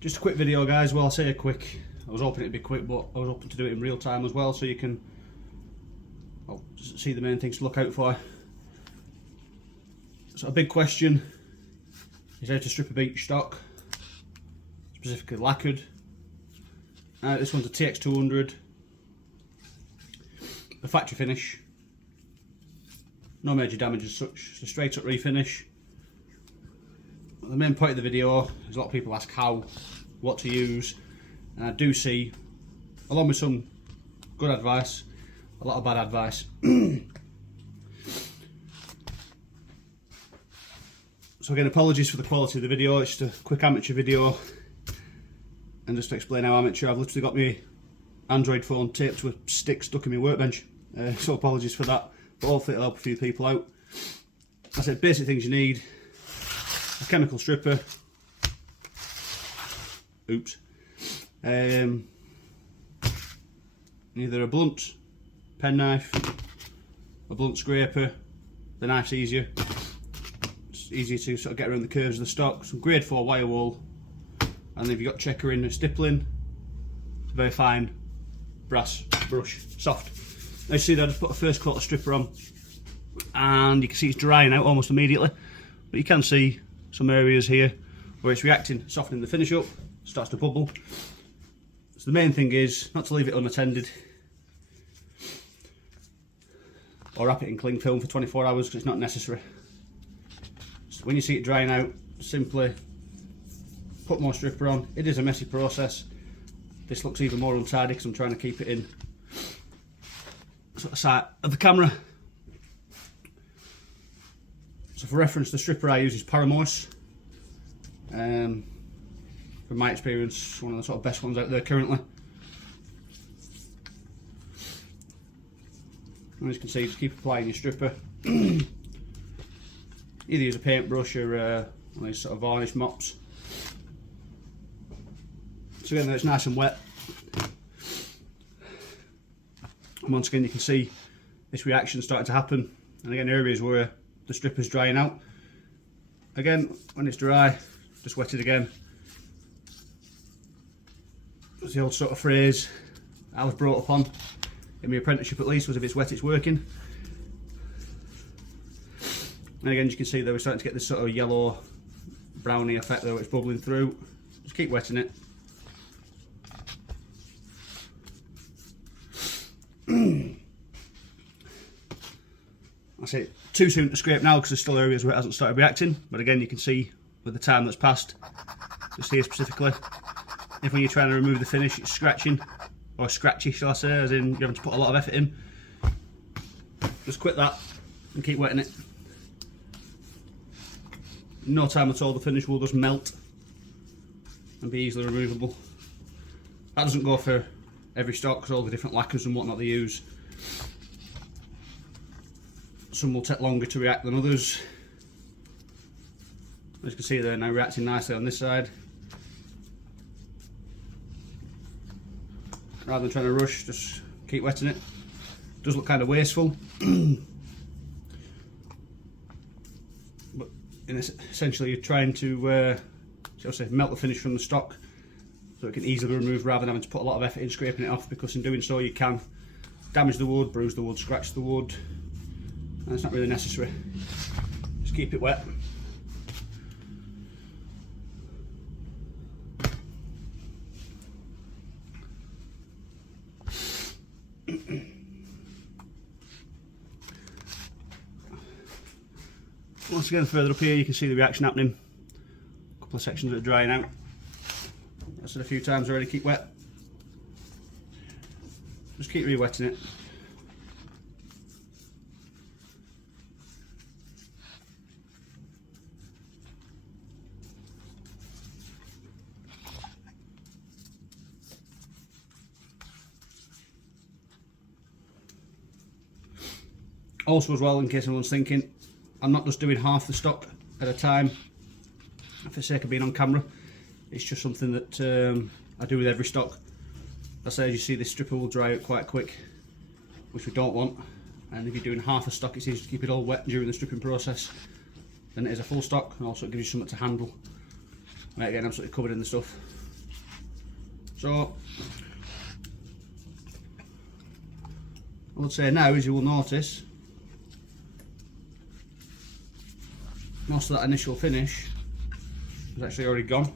Just a quick video, guys. Well, I say a quick, I was hoping it'd be quick, but I was hoping to do it in real time as well, so you can see the main things to look out for. So a big question is how to strip a beech stock, specifically lacquered. This one's a TX200, the factory finish, no major damage as such, so straight up refinish. The main point of the video is a lot of people ask how, what to use, and I do see, along with some good advice, a lot of bad advice. So again, apologies for the quality of the video. It's just a quick amateur video, and just to explain how amateur, I've literally got my Android phone taped to a stick stuck in my workbench, so apologies for that, but hopefully it'll help a few people out. I said basic things you need: a chemical stripper, either a blunt penknife, a blunt scraper. The knife's easier, it's easier to sort of get around the curves of the stock. Some grade 4 wire wool, and then if you've got checkering and stippling, very fine brass brush, soft. Now you see that I just put a first coat of stripper on, and you can see it's drying out almost immediately, but you can see some areas here where it's reacting, softening the finish up, starts to bubble. So the main thing is not to leave it unattended or wrap it in cling film for 24 hours, because it's not necessary. So when you see it drying out, simply put more stripper on. It is a messy process. This looks even more untidy because I'm trying to keep it in sort of sight of the camera. So for reference, the stripper I use is Paramorse. From my experience, one of the sort of best ones out there currently. And as you can see, just keep applying your stripper. Either use a paintbrush or one of these sort of varnish mops. So again, it's nice and wet. And once again, you can see this reaction starting to happen. And again, areas where the stripper's drying out. Again, when it's dry, just wet it again. It's the old sort of phrase I was brought up on, in my apprenticeship at least, was if it's wet it's working. And again, as you can see there, we're starting to get this sort of yellow browny effect there where it's bubbling through. Just keep wetting it. I say too soon to scrape now because there's still areas where it hasn't started reacting, but again you can see with the time that's passed, just here specifically, if when you're trying to remove the finish it's scratching, or scratchy shall I say, as in you're having to put a lot of effort in. Just quit that and keep wetting it. In no time at all the finish will just melt and be easily removable. That doesn't go for every stock because all the different lacquers and whatnot they use. Some will take longer to react than others. As you can see, they're now reacting nicely on this side. Rather than trying to rush, just keep wetting it. It does look kind of wasteful, but essentially you're trying to melt the finish from the stock so it can easily be removed rather than having to put a lot of effort in scraping it off, because in doing so you can damage the wood, bruise the wood, scratch the wood, and it's not really necessary. Just keep it wet. Once again, further up here you can see the reaction happening. A couple of sections that are drying out. I've said a few times already, keep wet. Just keep re-wetting it. Also as well, in case anyone's thinking, I'm not just doing half the stock at a time for the sake of being on camera. It's just something that I do with every stock. I say, as you see, this stripper will dry out quite quick, which we don't want. And if you're doing half a stock, it's easy to keep it all wet during the stripping process than it is a full stock, and also it gives you something to handle. Right, again, absolutely covered in the stuff. So I would say now, as you will notice, most of that initial finish is actually already gone.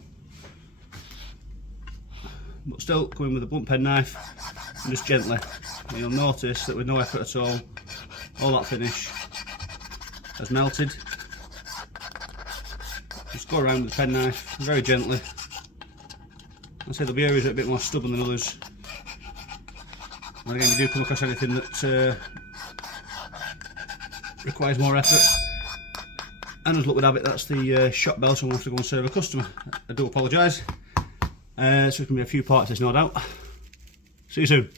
But still, coming with a blunt penknife and just gently, and you'll notice that with no effort at all that finish has melted. Just go around with the penknife very gently. I say there'll be areas that are a bit more stubborn than others. And again, if you do come across anything that requires more effort, and as luck would have it, that's the shop bell, so I'm going to have to go and serve a customer. I do apologise. So it can be a few parts, there's no doubt. See you soon.